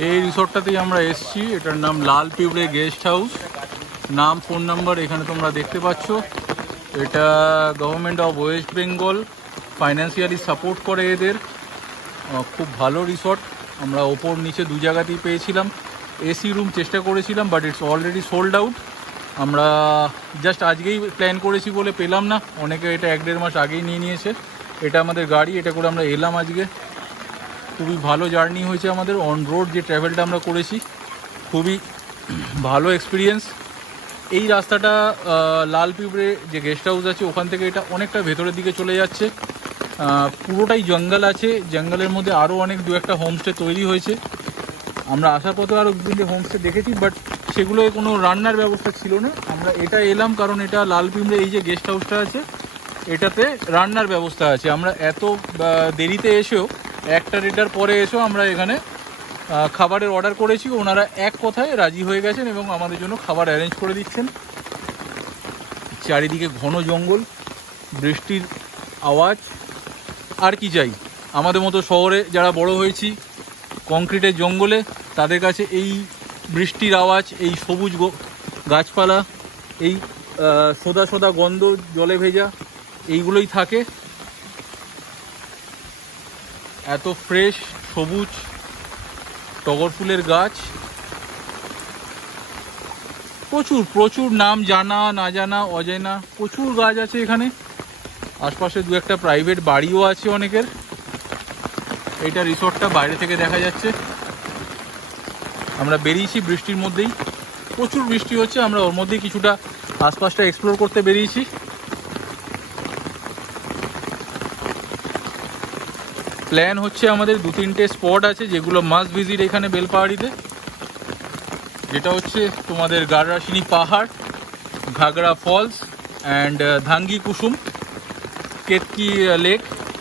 এই রিসর্টটাতেই আমরা এসেছি। এটার নাম লাল পিঁপড়ে গেস্ট হাউস। নাম, ফোন নাম্বার এখানে তোমরা দেখতে পাচ্ছ। এটা government of West Bengal financially support করে এদের। খুব ভালো রিসর্ট। আমরা ওপর নিচে দু জায়গাতেই পেয়েছিলাম। এসি রুম চেষ্টা করেছিলাম, but it's already sold out. আমরা জাস্ট আজকেই প্ল্যান করেছি বলে পেলাম না, অনেকে এটা 1-1.5 মাস আগেই নিয়ে নিয়েছে। এটা আমাদের গাড়ি, এটা করে আমরা এলাম আজকে। খুবই ভালো জার্নি হয়েছে আমাদের। অন রোড যে ট্রাভেলটা আমরা করেছি, খুবই ভালো এক্সপিরিয়েন্স। এই রাস্তাটা লাল পিঁপড়ে যে গেস্ট হাউস আছে ওখান থেকে এটা অনেকটা ভেতরের দিকে চলে যাচ্ছে। পুরোটাই জঙ্গল আছে। জঙ্গলের মধ্যে আরও অনেক 2-1টা হোমস্টে তৈরি হয়েছে। আমরা আসার পথে আরও 2-3টে হোমস্টে দেখেছি, বাট সেগুলোয় কোনো রান্নার ব্যবস্থা ছিল না। আমরা এটা এলাম কারণ এটা লাল পিঁপড়ে এই যে গেস্ট হাউসটা আছে এটাতে রান্নার ব্যবস্থা আছে। আমরা এত দেরিতে এসেও 1টা-1.5টার পরে এসেও আমরা এখানে খাবারের অর্ডার করেছি। ওনারা এক কথায় রাজি হয়ে গেছেন এবং আমাদের জন্য খাবার অ্যারেঞ্জ করে দিচ্ছেন। চারিদিকে ঘন জঙ্গল, বৃষ্টির আওয়াজ, আর কি চাই। আমাদের মতো শহরে যারা বড় হয়েছি কংক্রিটের জঙ্গলে, তাদের কাছে এই বৃষ্টির আওয়াজ, এই সবুজ গাছপালা, এই সোদা সোদা গন্ধ, জলে ভেজা, এইগুলোই থাকে। এত ফ্রেশ সবুজ টগর ফুলের গাছ, প্রচুর প্রচুর নাম জানা না জানা অজানা প্রচুর গাছ আছে এখানে। আশপাশে 2-1টা প্রাইভেট বাড়িও আছে অনেকের। এইটা রিসর্টটা বাইরে থেকে দেখা যাচ্ছে। আমরা বেরিয়েছি বৃষ্টির মধ্যেই, প্রচুর বৃষ্টি হচ্ছে। আমরা ওর মধ্যেই কিছুটা আশপাশটা এক্সপ্লোর করতে বেরিয়েছি। প্ল্যান হচ্ছে আমাদের 2-3টে স্পট আছে যেগুলো মাস্ট ভিজিট এখানে বেলপাহাড়িতে। যেটা হচ্ছে তোমাদের গাররাশিনী পাহাড়, Ghagra falls and Dhangi Kusum, Ketki lake.